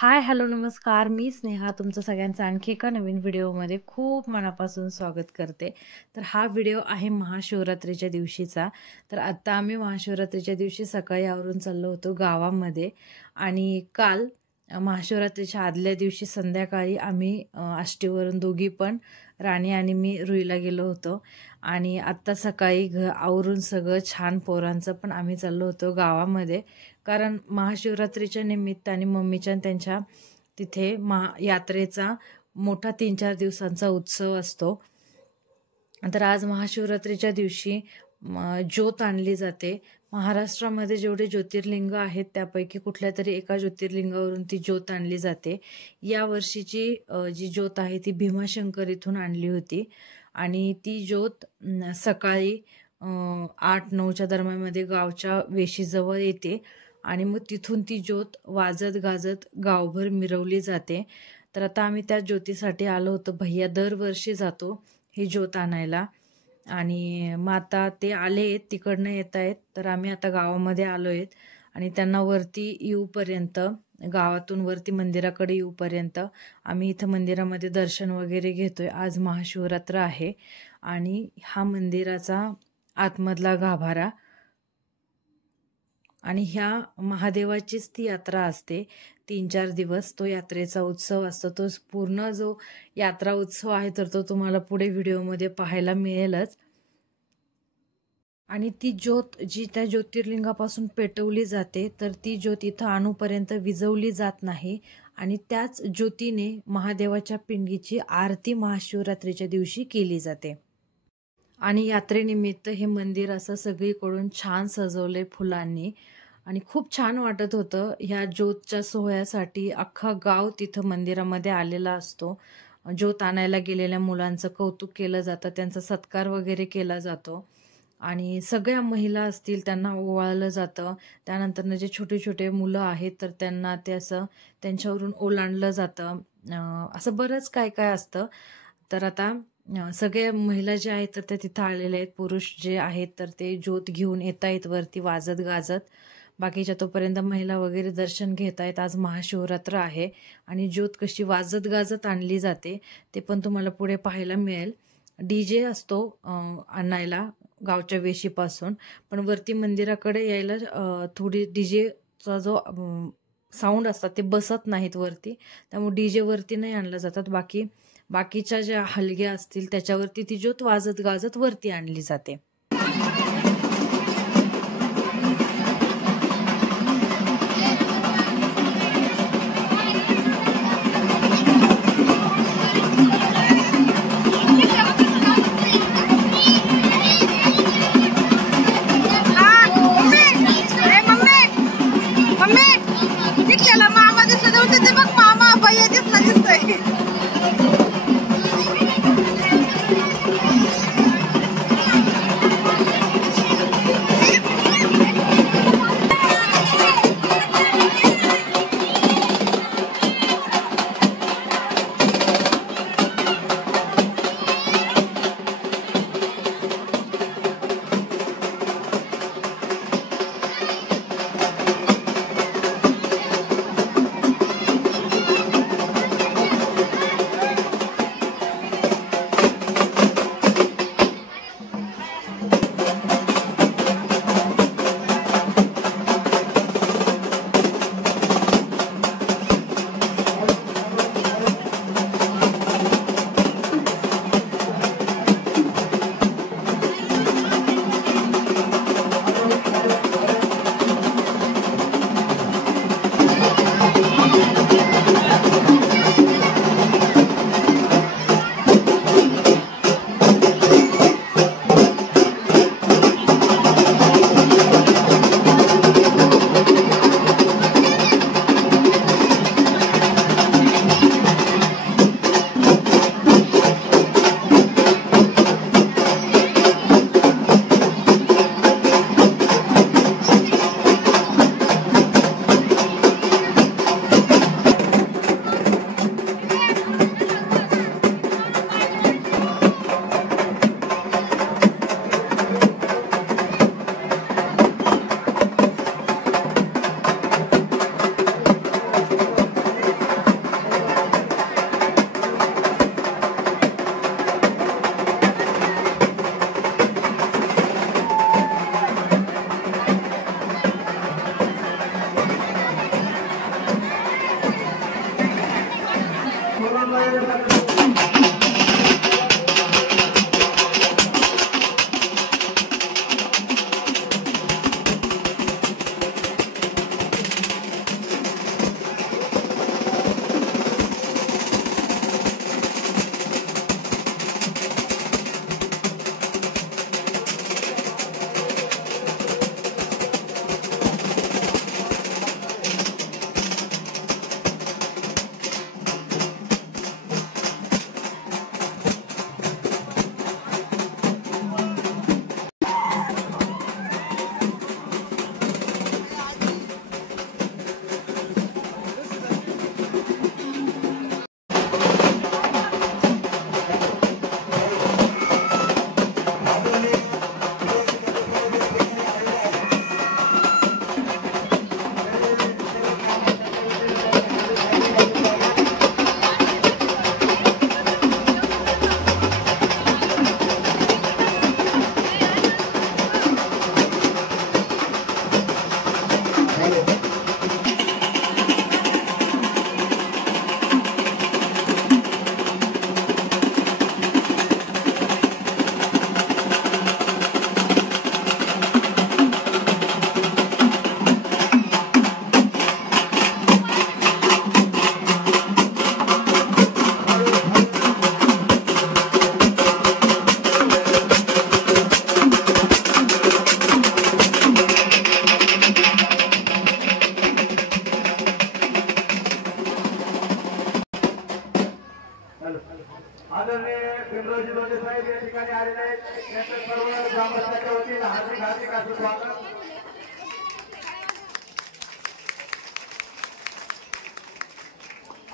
हाय, hello, नमस्कार. मी स्नेहा तुमचं सगळ्यांचं आणखी एका नवीन व्हिडिओमध्ये खूप मनापासून स्वागत करते. तर हा व्हिडिओ आहे महाशिवरात्रीच्या दिवशीचा. तर आत्ता आम्ही महाशिवरात्रीच्या दिवशी सकाळी आवरून चाललो होतो गावामध्ये आणि काल महाशिवरात्रीच्या आदल्या दिवशी संध्याकाळी आम्ही आष्टीवरून दोघी पण राणी आणि मी रुईला गेलो होतो आणि आत्ता सकाळी आवरून सगळं छान पोरांचं पण आम्ही चाललो होतो गावामध्ये. कारण महाशिवरात्रीच्या निमित्ताने मम्मीच्या आणि त्यांच्या तिथे यात्रेचा मोठा 3-4 दिवसांचा उत्सव असतो. तर आज महाशिवरात्रीच्या दिवशी ज्योत आणली जाते. महाराष्ट्रामध्ये जेवढे ज्योतिर्लिंग आहेत त्यापैकी कुठल्या तरी एका ज्योतिर्लिंगावरून ती ज्योत आणली जाते. या वर्षीची जी ज्योत आहे ती भीमाशंकर इथून आणली होती आणि ती ज्योत सकाळी 8-9च्या दरम्यानमध्ये गावच्या वेशीजवळ येते आणि मग तिथून ती ज्योत वाजत गाजत गावभर मिरवली जाते. तर आता आम्ही त्या ज्योतीसाठी आलो होतो. भैया दरवर्षी जातो ही ज्योत आणायला आणि मग आता ते आले आहेत, तिकडनं येत आहेत. तर आम्ही आता गावामध्ये आलो आहेत आणि त्यांना वरती येऊपर्यंत, गावातून वरती मंदिराकडे येऊपर्यंत आम्ही इथं मंदिरामध्ये दर्शन वगैरे घेतोय. आज महाशिवरात्र आहे आणि हा मंदिराचा आतमधला गाभारा आणि ह्या महादेवाचीच ती यात्रा असते. 3-4 दिवस तो यात्रेचा उत्सव असतो. तो पूर्ण जो यात्रा उत्सव आहे तर तो तुम्हाला पुढे व्हिडिओमध्ये पाहायला मिळेलच. आणि ती ज्योत जी त्या ज्योतिर्लिंगापासून पेटवली जाते तर ती ज्योत इथं आणूपर्यंत विझवली जात नाही आणि त्याच ज्योतीने महादेवाच्या पिंडीची आरती महाशिवरात्रीच्या दिवशी केली जाते. आणि यात्रेनिमित्त हे मंदिर असं सगळीकडून छान सजवले फुलांनी आणि खूप छान वाटत होतं. ह्या ज्योतच्या सोहळ्यासाठी अख्खा गाव तिथं मंदिरामध्ये आलेला असतो. ज्योत आणायला गेलेल्या मुलांचं कौतुक केलं जातं, त्यांचा सत्कार वगैरे केला जातो आणि सगळ्या महिला असतील त्यांना ओवाळलं जातं. त्यानंतर जे छोटे छोटे मुलं आहेत तर त्यांना ते असं त्यांच्यावरून ओलांडलं जातं. असं बरंच काय काय असतं. तर आता सगळ्या महिला ज्या आहेत तर त्या तिथं आलेल्या आहेत. पुरुष जे आहेत तर ते ज्योत घेऊन येत आहेत वरती वाजत गाजत. बाकीच्या तोपर्यंत महिला वगैरे दर्शन घेत आहेत. आज महाशिवरात्र आहे आणि ज्योत कशी वाजत गाजत आणली जाते ते पण तुम्हाला पुढे पाहायला मिळेल. DJ असतो आणायला गावच्या वेशीपासून, पण वरती मंदिराकडे यायला थोडी DJचा जो साऊंड असतात ते बसत नाहीत वरती, त्यामुळे DJ वरती नाही आणलं जातात. बाकीच्या ज्या हलग्या असतील त्याच्यावरती ती ज्योत वाजत गाजत वरती आणली जाते.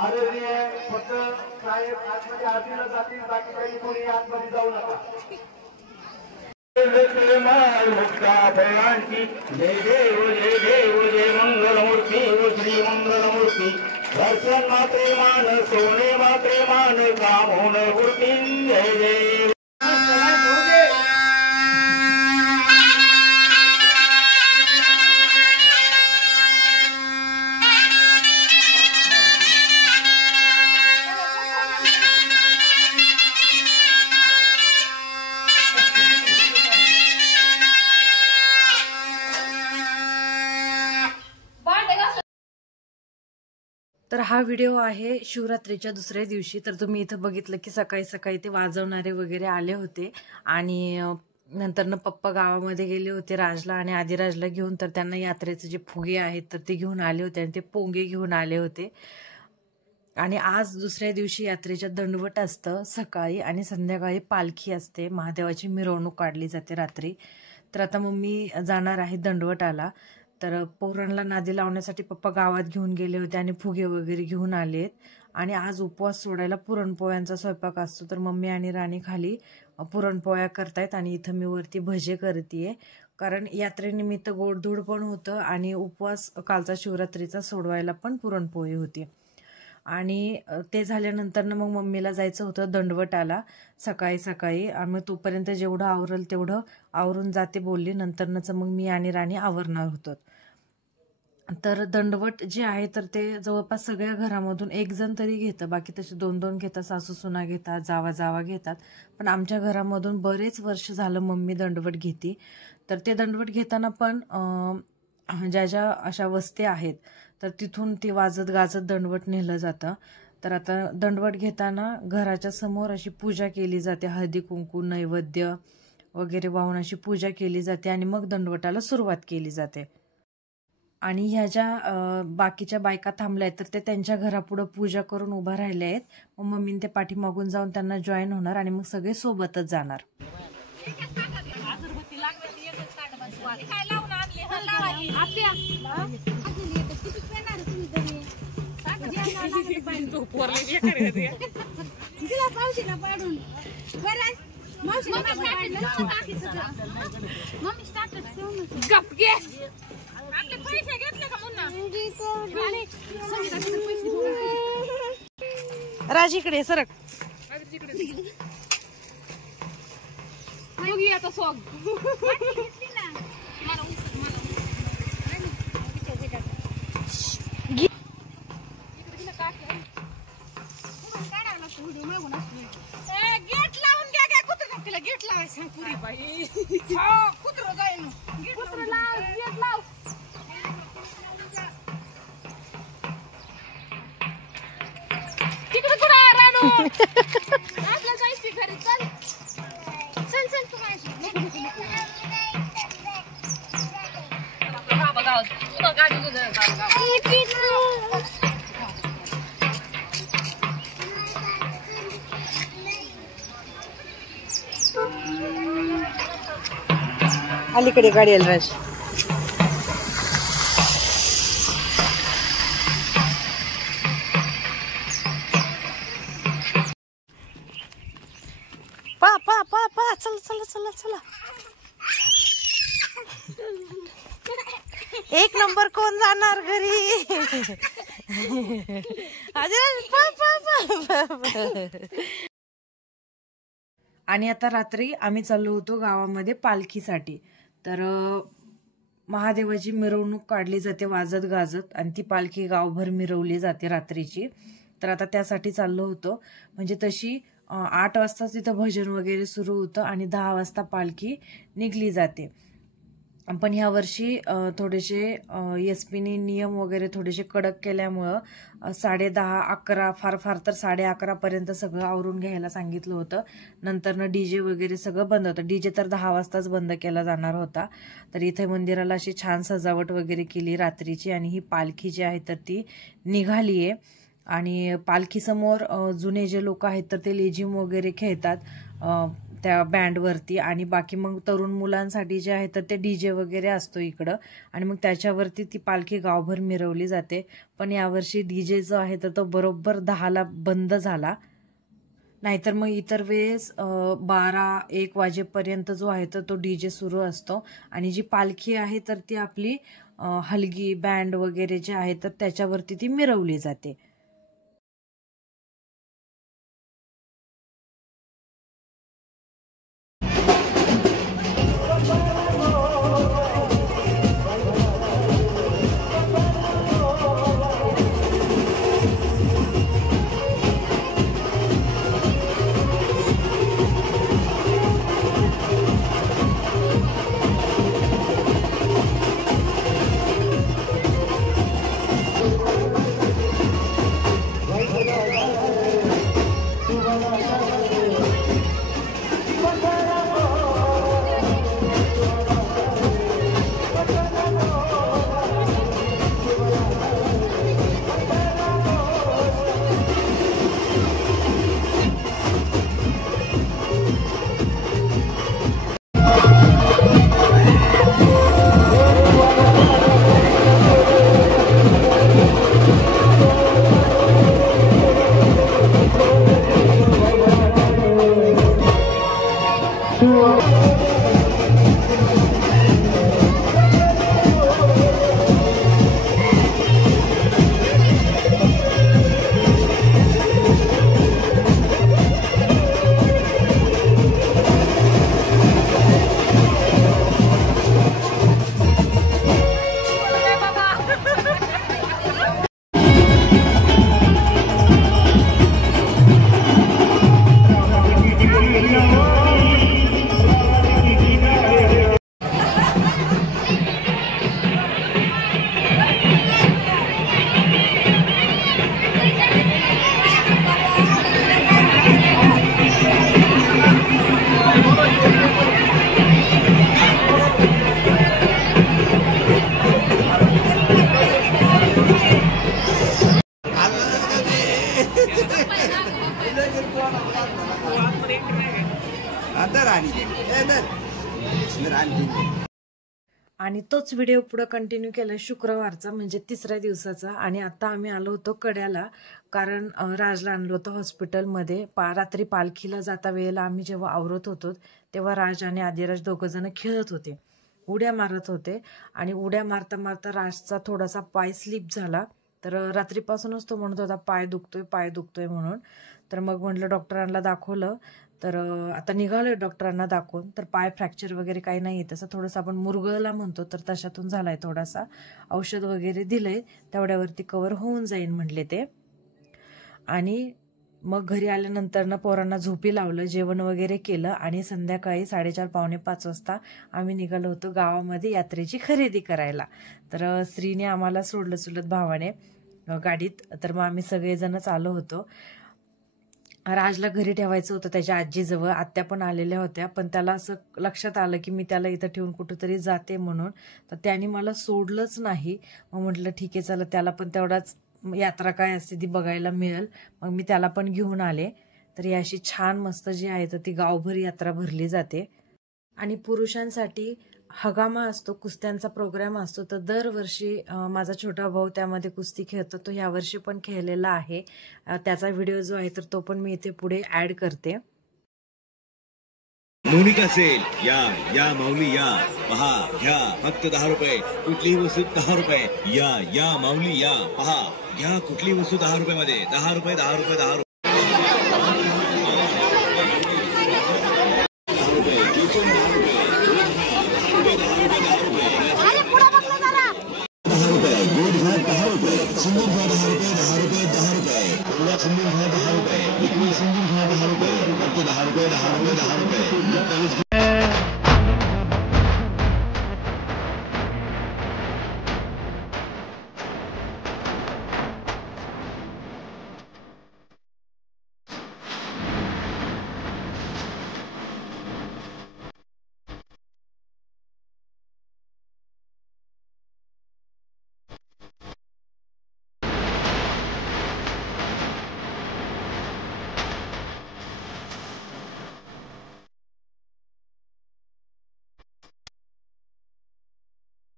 आदरणीय फक्त साहेब आतमध्ये आरतीला जातील, बाकी काही कोणी आतमध्ये जाऊ नका. जय देव जय देव जय मंगलमूर्ती श्री मंगलमूर्ती दर्शन मात्रे मान सोने मात्रे मान कामोन मूर्ती जय देव. तर हा व्हिडिओ आहे शिवरात्रीच्या दुसऱ्या दिवशी. तर तुम्ही इथं बघितलं की सकाळी सकाळी ते वाजवणारे वगैरे आले होते आणि नंतरनं पप्पा गावामध्ये गेले होते राजला आणि आदिराजला घेऊन. तर त्यांना यात्रेचे जे फुगे आहेत तर ते घेऊन आले होते आणि ते पोंगे घेऊन आले होते. आणि आज दुसऱ्या दिवशी यात्रेच्या दंडवट असतं सकाळी आणि संध्याकाळी पालखी असते. महादेवाची मिरवणूक काढली जाते रात्री. तर आता मम्मी जाणार आहे दंडवटाला. तर पोरांना नादी लावण्यासाठी पप्पा गावात घेऊन गेले होते आणि फुगे वगैरे घेऊन आलेत. आणि आज उपवास सोडायला पुरणपोळ्यांचा स्वयंपाक असतो. तर मम्मी आणि राणी खाली पुरणपोळ्या करतायत आणि इथं मी वरती भजे करतेय. कारण यात्रेनिमित्त गोडधोड पण होतं आणि उपवास कालचा शिवरात्रीचा सोडवायला पण पुरणपोळी होती. आणि ते झाल्यानंतर मग मम्मीला जायचं होतं दंडवटाला सकाळी सकाळी. आणि मग तोपर्यंत जेवढं आवरल तेवढं आवरून जाते बोलली. नंतरनंच मग मी आणि राणी आवरणार होतो. तर दंडवट जे आहे तर ते जवळपास सगळ्या घरामधून एक जण तरी घेतं. बाकी तसे 2-2 घेतात, सासू सुना घेतात, जावा जावा घेतात. पण आमच्या घरामधून बरेच वर्ष झालं मम्मी दंडवट घेते. तर ते दंडवट घेताना पण ज्या ज्या अशा वस्ती आहेत तर तिथून ती वाजत गाजत दंडवट नेलं जातं. तर आता दंडवट घेताना घराच्या समोर अशी पूजा केली जाते. हळदी कुंकू नैवेद्य वगैरे वाहून अशी पूजा केली जाते आणि मग दंडवटाला सुरुवात केली जाते. आणि ह्या ज्या बाकीच्या बायका थांबल्या आहेत तर ते त्यांच्या घरापुढं पूजा करून उभा राहिल्या आहेत. मग मम्मीने ते पाठीमागून जाऊन त्यांना जॉईन होणार आणि मग सगळे सोबतच जाणार. राजीकडे सरक आता सोग गेट लावून घ्या कुत्र तिला गेट लावायचं कुत्र जाईल कुत्र लाव गेट लाव. तिकडे कुठं रानू आपल्या जायची घरी. चल चल चल तू अलीकडे गाडी आली राज. पा पा पा पा चला चला चला चला. एक नंबर कोण जाणार घरी. आणि आता रात्री आम्ही चाललो होतो गावामध्ये पालखीसाठी. तर महादेवाची मिरवणूक काढली जाते वाजत गाजत आणि ती पालखी गावभर मिरवली जाते रात्रीची. तर आता त्यासाठी चाललो होतो. म्हणजे तशी 8 वाजता तिथं भजन वगैरे सुरू होतं आणि 10 वाजता पालखी निघली जाते. पण ह्या वर्षी थोडेसे एसपीने नियम वगैरे थोडेसे कडक केल्यामुळं 10:30, 11 फार फार तर 11:30 पर्यंत सगळं आवरून घ्यायला सांगितलं होतं. नंतरनं डीजे वगैरे सगळं बंद होतं. डीजे तर 10 वाजताच बंद केला जाणार होता. तर इथे मंदिराला अशी छान सजावट वगैरे केली रात्रीची आणि ही पालखी जी आहे तर ती निघाली आहे. आणि पालखीसमोर जुने जे लोक आहेत तर ते लेझिम वगैरे खेळतात. त्या बँडवरती, आणि बाकी मग तरुण मुलांसाठी जे आहे तर ते DJ वगैरे असतो इकडं, आणि मग त्याच्यावरती ती पालखी गावभर मिरवली जाते. पण यावर्षी DJ जो आहे तर तो बरोबर 10ला बंद झाला. नाहीतर मग इतर वेळेस 12-1 वाजेपर्यंत जो आहे तर तो DJ सुरू असतो. आणि जी पालखी आहे तर ती आपली हलगी बँड वगैरे जे आहे तर त्याच्यावरती ती मिरवली जाते. आणि तोच व्हिडिओ पुढे कंटिन्यू केला शुक्रवारचा, म्हणजे 3ऱ्या दिवसाचा. आणि आता आम्ही आलो होतो कड्याला, कारण राजला आणलं होतं हॉस्पिटलमध्ये. रात्री पालखीला जाता वेळेला आम्ही जेव्हा आवरत होतो तेव्हा राज आणि आदिराज दोघंजण खेळत होते, उड्या मारत होते. आणि उड्या मारता मारता राजचा थोडासा पाय स्लिप झाला. तर रात्रीपासूनच तो म्हणत होता पाय दुखतोय म्हणून. तर मग म्हटलं डॉक्टरांना दाखवलं. तर आता निघालोय डॉक्टरांना दाखवून. तर पाय फ्रॅक्चर वगैरे काही नाही, तसं थोडंसं आपण मुरगळला म्हणतो तर तशातून झालाय थोडासा. औषध वगैरे दिलंय, तेवढ्यावरती कव्हर होऊन जाईल म्हटले ते. आणि मग घरी आल्यानंतर पोरांना झोपी लावलं, जेवण वगैरे केलं. आणि संध्याकाळी 4:30-5 वाजता आम्ही निघालो होतो गावामध्ये यात्रेची खरेदी करायला. तर श्रीने आम्हाला सोडलं चुलत भावाने गाडीत. तर मग आम्ही सगळेजणच आलो होतो. राजला घरी ठेवायचं होतं त्याच्या आजीजवळ. आत्या पण आलेल्या होत्या, पण त्याला असं लक्षात आलं की मी त्याला इथं ठेवून कुठेतरी जाते म्हणून. तर त्याने मला सोडलंच नाही. मग म्हटलं ठीक आहे चला, त्याला पण तेवढाच यात्रा काय असते ती बघायला मिळेल. मग मी त्याला पण घेऊन आले. तर ही अशी छान मस्त जी आहे तर ती गावभर यात्रा भरली जाते. आणि पुरुषांसाठी हगामा असतो, कुस्त्यांचा प्रोग्राम असतो. तर दरवर्षी माझा छोटा भाऊ त्यामध्ये कुस्ती खेळतो, तो यावर्षी पण खेळलेला आहे. त्याचा व्हिडिओ जो आहे तर तो पण मी इथे पुढे ऍड करते. मोनिका सेल या माऊली या, पहा घ्या फक्त 10 रुपये, कुठलीही वस्तू 10 रुपये. या माऊली या, पहा घ्या कुठलीही वस्तू 10 रुपये मध्ये. 10 रुपये 10 रुपये 10 रुपये. सिंदूर 10 रुपये 10 रुपये 10 रुपये. सिंदूर 10 रुपये. सिंदूर 10 रुपये. फक्त 10 रुपये 10 रुपये 10 रुपये.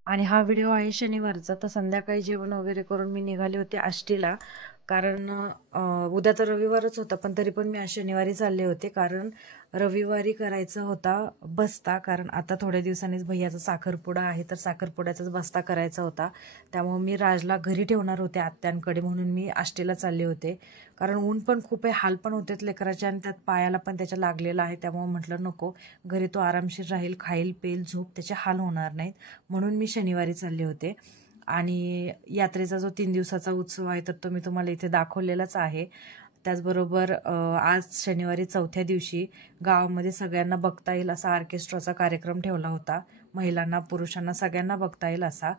आणि हा व्हिडिओ आहे शनिवारचा. तर संध्याकाळी जेवण वगैरे करून मी निघाले होते आष्टीला, कारण उद्या तर रविवारच होता, पण तरी पण मी आज शनिवारी चालले होते, कारण रविवारी करायचा होता बस्ता. कारण आता थोड्या दिवसांनीच भैयाचा साखरपुडा आहे, तर साखरपुड्याचाच बस्ता करायचा होता. त्यामुळे मी राजला घरी ठेवणार होते आत्यांकडे, म्हणून मी आष्टीला चालले होते. कारण ऊन पण खूप आहे, हाल पण होते लेकराचे, आणि त्यात पायाला पण त्याच्या लागलेला आहे. त्यामुळे म्हटलं नको, घरी तो आरामशीर राहील, खाईल पेल झोप, त्याचे हाल होणार नाहीत, म्हणून मी शनिवारी चालले होते. आणि यात्रेचा जो 3 दिवसाचा उत्सव आहे तर तो मी तुम्हाला इथे दाखवलेलाच आहे. त्याचबरोबर आज शनिवारी 4थ्या दिवशी गावामध्ये सगळ्यांना बघता येईल असा ऑर्केस्ट्राचा कार्यक्रम ठेवला होता. महिलांना पुरुषांना सगळ्यांना बघता येईल असा.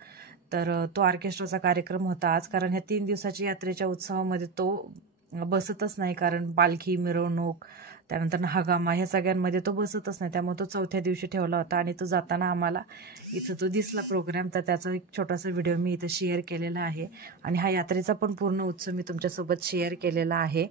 तर तो ऑर्केस्ट्राचा कार्यक्रम होता आज, कारण ह्या 3 दिवसाच्या यात्रेच्या उत्सवामध्ये तो बसतच नाही, कारण पालखी, मिरवणूक, त्यानंतर हगामा, ह्या सगळ्यांमध्ये तो बसतच नाही. त्यामुळे तो 4थ्या दिवशी ठेवला होता. आणि तो जाताना आम्हाला इथं तो दिसला प्रोग्राम, तर त्याचा एक छोटासा व्हिडिओ मी इथं शेअर केलेला आहे. आणि हा यात्रेचा पण पूर्ण उत्सव मी तुमच्यासोबत शेअर केलेला आहे.